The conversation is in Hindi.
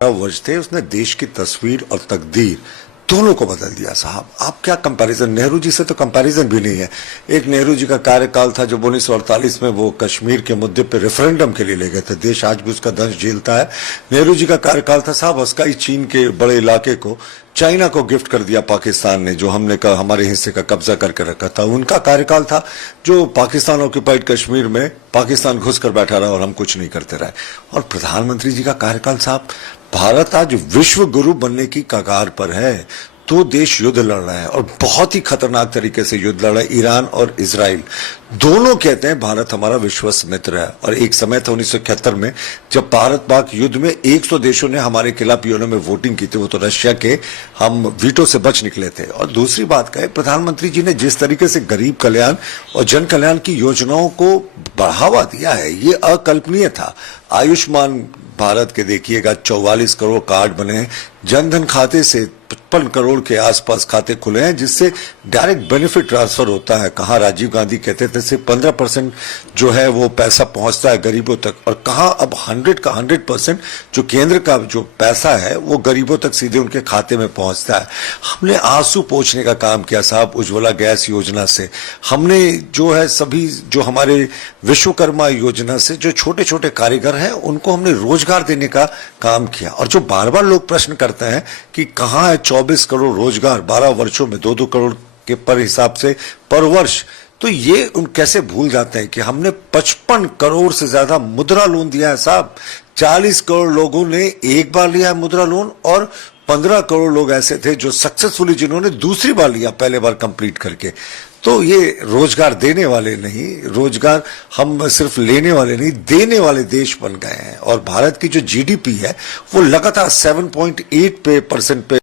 वर्ष थे, उसने देश की तस्वीर और तकदीर दोनों को बदल दिया साहब। आप क्या कंपैरिजन, नेहरू जी से तो कंपैरिजन भी नहीं है। एक नेहरू जी का कार्यकाल था जब 1948 में वो कश्मीर के मुद्दे पे रेफरेंडम के लिए ले गए थे, देश आज भी उसका दंश झेलता है। नेहरू जी का कार्यकाल था साहब, अस्काई चीन के बड़े इलाके को चाइना को गिफ्ट कर दिया पाकिस्तान ने, जो हमने का हमारे हिस्से का कब्जा करके रखा था। उनका कार्यकाल था जो पाकिस्तान ऑक्यूपाइड कश्मीर में पाकिस्तान घुस कर बैठा रहा और हम कुछ नहीं करते रहे। और प्रधानमंत्री जी का कार्यकाल साहब, भारत आज विश्व गुरु बनने की कगार पर है। दो देश युद्ध लड़ रहे हैं और बहुत ही खतरनाक तरीके से युद्ध लड़ रहे हैं। ईरान और इजराइल दोनों कहते हैं भारत हमारा विश्वस्त मित्र है। और एक समय था 1971 में जब भारत पाक युद्ध में 100 देशों ने हमारे खिलाफ यूएनओ में वोटिंग की थी, वो तो रशिया के हम वीटो से बच निकले थे। और दूसरी बात कहे, प्रधानमंत्री जी ने जिस तरीके से गरीब कल्याण और जन कल्याण की योजनाओं को बढ़ावा दिया है, ये अकल्पनीय था। आयुष्मान भारत के देखिएगा 44 करोड़ कार्ड बने हैं, जनधन खाते से 55 करोड़ के आसपास खाते खुले हैं जिससे डायरेक्ट बेनिफिट ट्रांसफर होता है। कहा राजीव गांधी कहते थे सिर्फ 15% जो है वो पैसा पहुंचता है गरीबों तक, और कहा अब 100 का 100% जो केंद्र का जो पैसा है वो गरीबों तक सीधे उनके खाते में पहुंचता है। हमने आंसू पोंछने का काम किया साहब उज्ज्वला गैस योजना से। हमने जो है सभी जो हमारे विश्वकर्मा योजना से जो छोटे छोटे कारीगर हैं उनको हमने रोजगार देने का काम किया। और जो बार बार लोग प्रश्न करते हैं कि कहां है 24 करोड़ रोजगार 12 वर्षों में 2-2 करोड़ के पर हिसाब से पर वर्ष, तो ये उन कैसे भूल जाते हैं कि हमने 55 करोड़ से ज्यादा मुद्रा लोन दिया है साहब। 40 करोड़ लोगों ने एक बार लिया है मुद्रा लोन और 15 करोड़ लोग ऐसे थे जो सक्सेसफुली जिन्होंने दूसरी बार लिया पहले बार कंप्लीट करके। तो ये रोजगार देने वाले नहीं, रोजगार हम सिर्फ लेने वाले नहीं देने वाले देश बन गए हैं। और भारत की जो जीडीपी है वो लगातार 7.8% पे